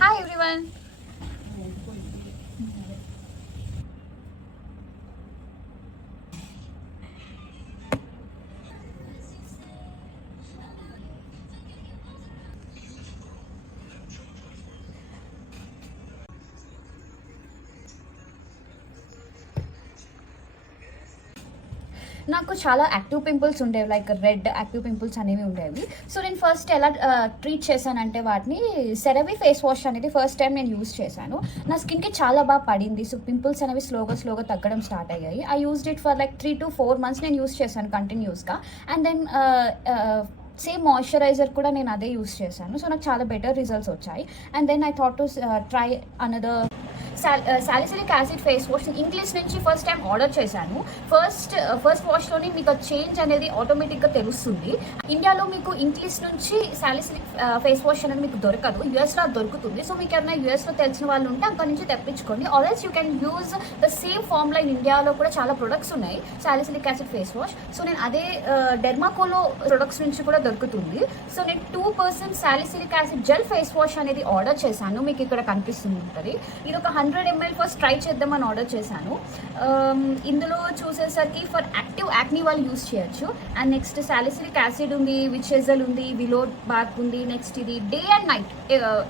Hi everyone. నాకు చాలా active pimples ఉండేవి, లైక్ రెడ్ యాక్టివ్ పింపుల్స్ అనేవి ఉండేవి. సో నేను ఫస్ట్ ఎలా ట్రీట్ చేశానంటే వాటిని సెరవి ఫేస్ వాష్ అనేది ఫస్ట్ టైం నేను యూజ్ చేశాను. నా స్కిన్కి చాలా బాగా పడింది. సో పింపుల్స్ అనేవి స్లోగా తగ్గడం స్టార్ట్ అయ్యాయి. I used it for like 3 to 4 months నేను యూజ్ చేశాను కంటిన్యూస్గా. అండ్ దెన్ సేమ్ మాయిశ్చరైజర్ కూడా నేను అదే యూజ్ చేశాను. సో నాకు చాలా బెటర్ రిజల్ట్స్ వచ్చాయి. And then I thought to try another salicylic acid face wash ఇంగ్లీష్ నుంచి ఫస్ట్ టైం ఆర్డర్ చేశాను. ఫస్ట్ వాష్లోనే మీకు చేంజ్ అనేది ఆటోమేటిక్గా తెలుస్తుంది. ఇండియాలో మీకు ఇంగ్లీష్ నుంచి సాలిసిలిక్ ఫేస్ వాష్ అనేది మీకు దొరకదు, యూఎస్లో దొరుకుతుంది. సో మీకు ఎవరైనా యూఎస్లో తెలిసిన వాళ్ళు ఉంటే అక్కడి నుంచి తెప్పించుకోండి. Already you can use the same formula in ఇండియాలో కూడా చాలా ప్రొడక్ట్స్ ఉన్నాయి salicylic acid face wash. So నేను అదే డెర్మాకోలో ప్రొడక్ట్స్ నుంచి కూడా దొరుకుతుంది. సో నేను 2% salicylic acid gel face wash అనేది ఆర్డర్ చేశాను. మీకు ఇక్కడ కనిపిస్తుంది ఉంటుంది. ఇది ఒక 100 ml ఫస్ట్ ట్రై చేద్దామని ఆర్డర్ చేశాను. ఇందులో చూసేసరికి ఫర్ యాక్టివ్ యాక్నీ వాళ్ళు యూస్ చేయొచ్చు. అండ్ నెక్స్ట్ సాలిసిలిక్ యాసిడ్ ఉంది, విచెజల్ ఉంది, విలో బార్క్ ఉంది. నెక్స్ట్ ఇది day and night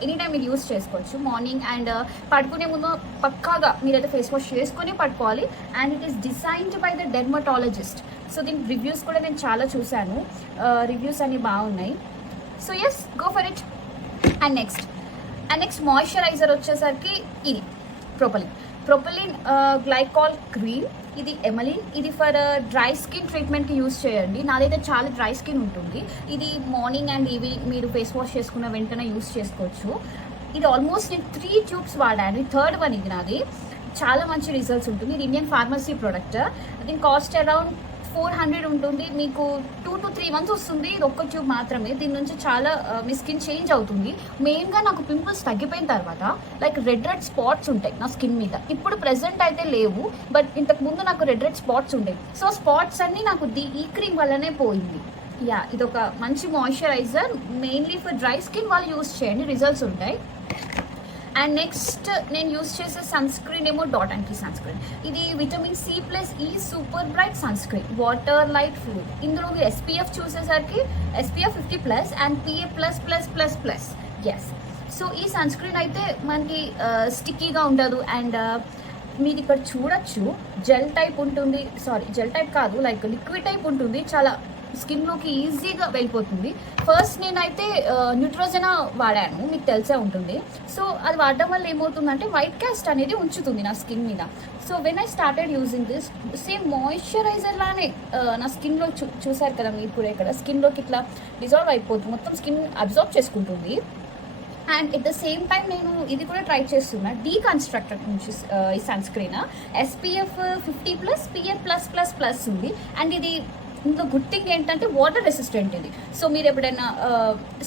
any time మీరు యూస్ చేసుకోవచ్చు. మార్నింగ్ అండ్ పడుకునే ముందు పక్కాగా మీరైతే ఫేస్ వాష్ చేసుకొని పడుకోవాలి. And it is designed by the dermatologist. So దీని రివ్యూస్ కూడా నేను చాలా చూశాను, రివ్యూస్ అన్ని బాగున్నాయి. So yes, go for it. And next moisturizer వచ్చేసరికి ఇది ప్రొపలిన్ గ్లైకాల్ క్రీమ్. ఇది ఎమలిన్. ఇది ఫర్ డ్రై స్కిన్ ట్రీట్మెంట్కి యూస్ చేయండి. నాదైతే చాలా డ్రై స్కిన్ ఉంటుంది. ఇది మార్నింగ్ అండ్ ఈవినింగ్ మీరు ఫేస్ వాష్ చేసుకున్న వెంటనే యూస్ చేసుకోవచ్చు. ఇది ఆల్మోస్ట్ నేను 3 tubes వాడాను. థర్డ్ వన్ ఇది నాది. చాలా మంచి రిజల్ట్స్ ఉంటుంది. ఇది ఇండియన్ ఫార్మసీ ప్రోడక్ట్. దీని కాస్ట్ అరౌండ్ 400 ఉంటుంది. మీకు 2 to 3 months వస్తుంది. ఇది ఒక్క ట్యూబ్ మాత్రమే. దీని నుంచి చాలా మీ స్కిన్ చేంజ్ అవుతుంది. మెయిన్గా నాకు పింపుల్స్ తగ్గిపోయిన తర్వాత లైక్ రెడ్ స్పాట్స్ ఉంటాయి నా స్కిన్ మీద. ఇప్పుడు ప్రెసెంట్ అయితే లేవు, బట్ ఇంతకు ముందు నాకు రెడ్ స్పాట్స్ ఉంటాయి. సో స్పాట్స్ అన్నీ నాకు ఈ క్రీమ్ వల్లనే పోయింది. యా, ఇది ఒక మంచి moisturiser. Mainly for dry skin వాళ్ళు యూస్ చేయండి, రిజల్ట్స్ ఉంటాయి. అండ్ నెక్స్ట్ నేను యూజ్ చేసే సన్ స్క్రీన్ ఏమో Dot and Key sunscreen. ఇది vitamin C+E super bright sunscreen, water light fluid. ఇందులో మీరు SPF చూసేసరికి SPF 50+ and PA++++. Yes. So ఈ సన్ స్క్రీన్ అయితే మనకి స్టిక్కీగా ఉండదు. అండ్ మీరు ఇక్కడ చూడొచ్చు, జెల్ టైప్ ఉంటుంది. జెల్ టైప్ కాదు, లైక్ లిక్విడ్ టైప్ ఉంటుంది. చాలా స్కిన్లోకి ఈజీగా వెళ్ళిపోతుంది. ఫస్ట్ నేనైతే న్యూట్రోజెనా వాడాను, మీకు తెలిసే ఉంటుంది. సో అది వాడడం వల్ల ఏమవుతుందంటే వైట్ కాస్ట్ అనేది ఉంచుతుంది నా స్కిన్ మీద. So when I started using this, same moisturiser లానే నా స్కిన్లో చూసారు కదా మీరు కూడా, ఇక్కడ స్కిన్లోకి ఇట్లా డిజాల్వ్ అయిపోతుంది, మొత్తం స్కిన్ అబ్జార్బ్ చేసుకుంటుంది. And at the same time నేను ఇది కూడా ట్రై చేస్తున్నా, డీకన్స్ట్రక్టెడ్ నుంచి ఈ సన్ స్క్రీన్. SPF 50+ PA+++ ఉంది. అండ్ ఇది ఇందులో గుడ్ థింగ్ ఏంటంటే వాటర్ రెసిస్టెంట్ ఇది. సో మీరు ఎప్పుడైనా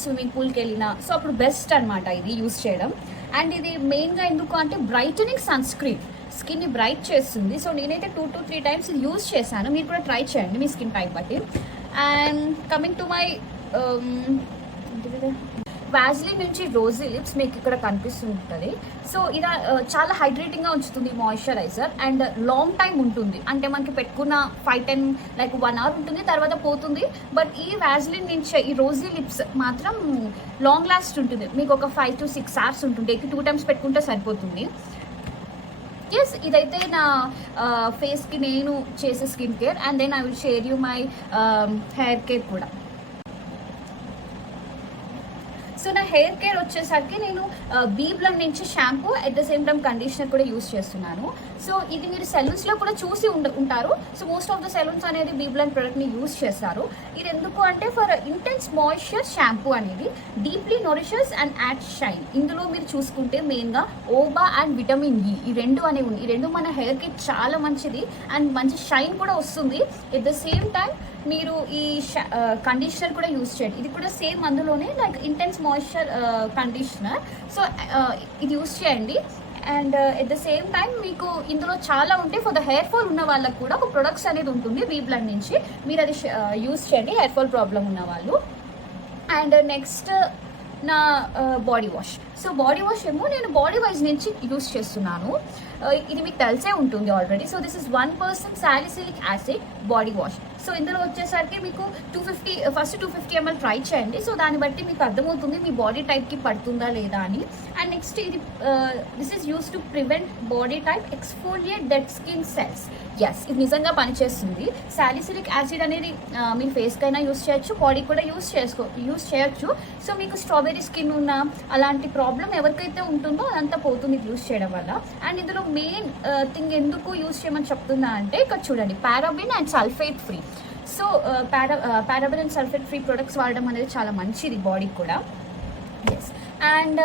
స్విమ్మింగ్ పూల్కి వెళ్ళినా సో అప్పుడు బెస్ట్ అనమాట ఇది యూస్ చేయడం. అండ్ ఇది మెయిన్గా ఎందుకు అంటే బ్రైటనింగ్ సన్ స్కిన్ని బ్రైట్ చేస్తుంది. సో నేనైతే 2 to 3 times ఇది యూస్ చేశాను. మీరు కూడా ట్రై చేయండి మీ స్కిన్ టైప్ బట్టి. And coming to my Vaseline నుంచి రోజీ లిప్స్, మీకు ఇక్కడ కనిపిస్తుంటుంది. సో ఇది చాలా హైడ్రేటింగ్గా ఉంచుతుంది మాయిశ్చరైజర్. అండ్ లాంగ్ టైం ఉంటుంది, అంటే మనకి పెట్టుకున్న 5-10 లైక్ 1 hour ఉంటుంది, తర్వాత పోతుంది. బట్ ఈ వాజ్లిన్ నుంచి ఈ రోజీ లిప్స్ మాత్రం లాంగ్ లాస్ట్ ఉంటుంది. మీకు ఒక 5 to 6 hours ఉంటుంది. 2 times పెట్టుకుంటే సరిపోతుంది. ఎస్, ఇదైతే నా ఫేస్కి నేను చేసే skin care. And then I will share you my hair care కూడా. సో నా హెయిర్ కేర్ వచ్చేసరికి నేను బీబ్లన్ నుంచి shampoo, at the same time conditioner కూడా యూస్ చేస్తున్నాను. సో ఇది మీరు సెలూన్స్లో కూడా చూసి ఉంటారు. So most of the salons అనేది బీబ్లన్ ప్రోడక్ట్ని యూస్ చేస్తారు. ఇది ఎందుకు అంటే ఫర్ ఇంటెన్స్ మాయిశ్చర్ షాంపూ అనేది deeply nourishes and add shine. ఇందులో మీరు చూసుకుంటే మెయిన్గా ఓబా అండ్ విటమిన్ E ఈ రెండు అనేవి ఉన్నాయి. ఈ రెండు మన హెయిర్కి చాలా మంచిది అండ్ మంచి షైన్ కూడా వస్తుంది. ఎట్ ద సేమ్ టైం మీరు ఈ కండిషనర్ కూడా యూస్ చేయండి. ఇది కూడా సేమ్ అందులోనే like intense moisture conditioner. So ఇది యూస్ చేయండి. And at the same time మీకు ఇందులో చాలా ఉంటాయి. ఫర్ ద హెయిర్ ఫాల్ ఉన్న వాళ్ళకి కూడా ఒక ప్రొడక్ట్స్ అనేది ఉంటుంది బీబ్లన్ నుంచి, మీరు అది యూస్ చేయండి హెయిర్ ఫాల్ ప్రాబ్లం ఉన్న వాళ్ళు. అండ్ నెక్స్ట్ నా body wash. So body wash ఏమో నేను బాడీ వైజ్ నుంచి యూస్ చేస్తున్నాను. ఇది మీకు తెలిసే ఉంటుంది already. So this is 1% salicylic acid body wash. So ఇందులో వచ్చేసరికి మీకు 250 ml ట్రై చేయండి. సో దాన్ని బట్టి మీకు అర్థమవుతుంది మీ బాడీ టైప్కి పడుతుందా లేదా అని. అండ్ నెక్స్ట్ ఇది this is use to prevent body type exfoliate dead skin cells. Yes, ఇది నిజంగా పనిచేస్తుంది. సాలిసిలిక్ యాసిడ్ అనేది మీరు ఫేస్కైనా యూస్ చేయొచ్చు, బాడీ కూడా యూస్ చేయొచ్చు. సో మీకు స్ట్రాబెరీ స్కిన్ ఉన్న అలాంటి ప్రాబ్లం ఎవరికైతే ఉంటుందో అదంతా పోతుంది ఇది యూస్ చేయడం వల్ల. అండ్ ఇందులో మెయిన్ థింగ్ ఎందుకు యూస్ చేయమని చెప్తున్నా అంటే ఇక్కడ చూడండి, paraben and sulphate free. So paraben and sulphate free products వాడడం అనేది చాలా మంచిది బాడీకి కూడా. Yes, and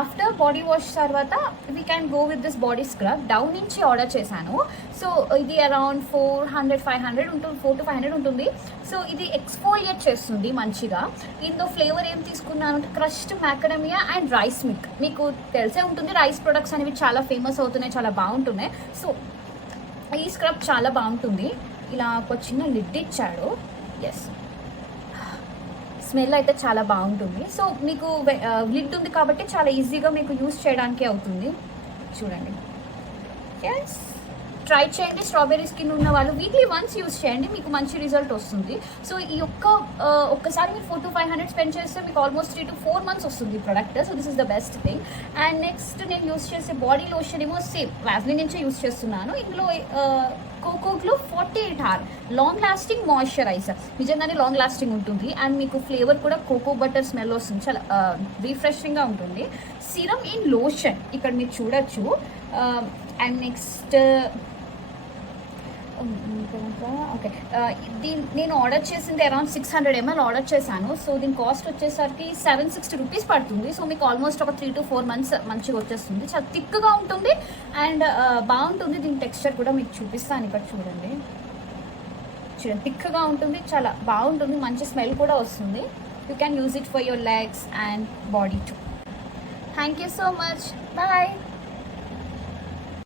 after body wash తర్వాత we can go with this body scrub. డౌన్ నుంచి ఆర్డర్ చేశాను. సో ఇది అరౌండ్ 400-500 ఉంటుంది, 400 to 500 ఉంటుంది. సో ఇది ఎక్స్ఫోలియేట్ చేస్తుంది మంచిగా. ఇందులో ఫ్లేవర్ ఏం తీసుకున్నాను అంటే క్రష్డ్ మ్యాకడమియా అండ్ రైస్ మిల్క్. మీకు తెలిసే ఉంటుంది రైస్ ప్రొడక్ట్స్ అనేవి చాలా ఫేమస్ అవుతున్నాయి, చాలా బాగుంటున్నాయి. సో ఈ స్క్రబ్ చాలా బాగుంటుంది. ఇలా ఒక చిన్న లిడ్ ఇచ్చాడు. ఎస్, స్మెల్ అయితే చాలా బాగుంటుంది. సో మీకు లిడ్ ఉంది కాబట్టి చాలా ఈజీగా మీకు యూస్ చేయడానికి అవుతుంది. చూడండి, ఎస్, ట్రై చేయండి. స్ట్రాబెరీ స్కిన్ ఉన్న వాళ్ళు వీక్లీ వన్స్ యూస్ చేయండి, మీకు మంచి రిజల్ట్ వస్తుంది. సో ఈ ఒక్కసారి మీరు 400 to 500 స్పెండ్ చేస్తే మీకు ఆల్మోస్ట్ 3 to 4 months వస్తుంది ఈ product. So this is the best thing. And next నేను యూస్ చేసే బాడీ లోషన్ ఏమో సేమ్ వాజ్లిన్ నుంచే యూస్ చేస్తున్నాను. ఇందులో cocoa glow 48 hour long lasting moisturizer. నిజంగానే లాంగ్ లాస్టింగ్ ఉంటుంది. అండ్ మీకు ఫ్లేవర్ కూడా కోకో బటర్ స్మెల్ వస్తుంది, చాలా రిఫ్రెషింగ్గా ఉంటుంది. సిరమ్ ఇన్ లోషన్ ఇక్కడ మీరు చూడొచ్చు. అండ్ నెక్స్ట్ ఓకే, నేను ఆర్డర్ చేసింది అరౌండ్ 600 ml ఆర్డర్ చేశాను. సో దీని కాస్ట్ వచ్చేసరికి 760 rupees పడుతుంది. సో మీకు ఆల్మోస్ట్ ఒక 3 to 4 months మంచిగా వచ్చేస్తుంది. చాలా థిక్గా ఉంటుంది అండ్ బాగుంటుంది. దీని టెక్స్చర్ కూడా మీకు చూపిస్తాను, ఇక్కడ చూడండి. థిక్గా ఉంటుంది, చాలా బాగుంటుంది, మంచి స్మెల్ కూడా వస్తుంది. You can use it for your legs and body too. Thank you so much, bye.